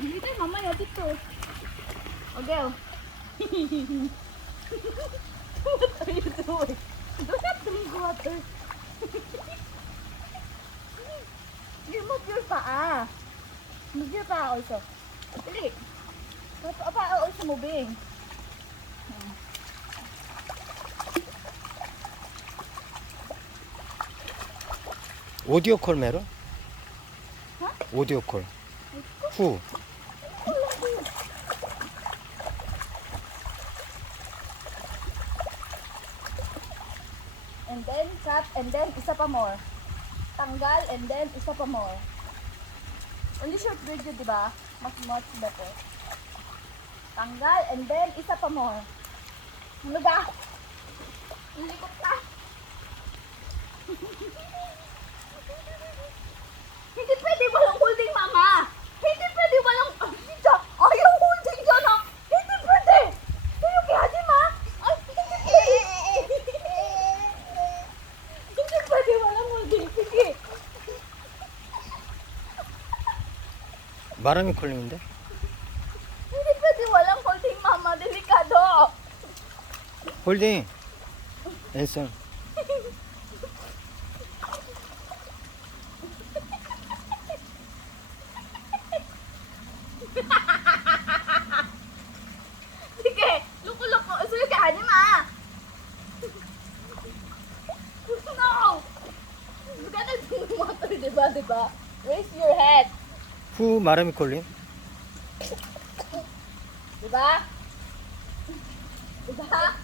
Dito mamaya dito. Okay. What are you doing? Do not drink water. You move your paa. Move your paa also. Dali. Paa also moving. 오디오 콜 메로? 어? 오디오 콜. 후. And then cut and then isa pa more. Tanggal and then isa pa more. Only short video, di ba? Mas better. Tanggal and then isa pa more. Ano ba? Ilikot na. Hindi pwede walang holding, mama. Hindi pwede walang... Ayaw holding dyan, ha? Hindi pwede. Kayo kaya, di ma? Ay, hindi pwede. Hindi pwede walang holding. Sige. 마라미 콜링인데? Hindi pwede walang holding, mama. Delikado. 홀딩. 앤son. Sige. Loko-loko. Sige kaya, di ma? No. You gotta drink water, di ba? Di ba? Raise your head. 후 마라미 콜링. Di ba? Di ba?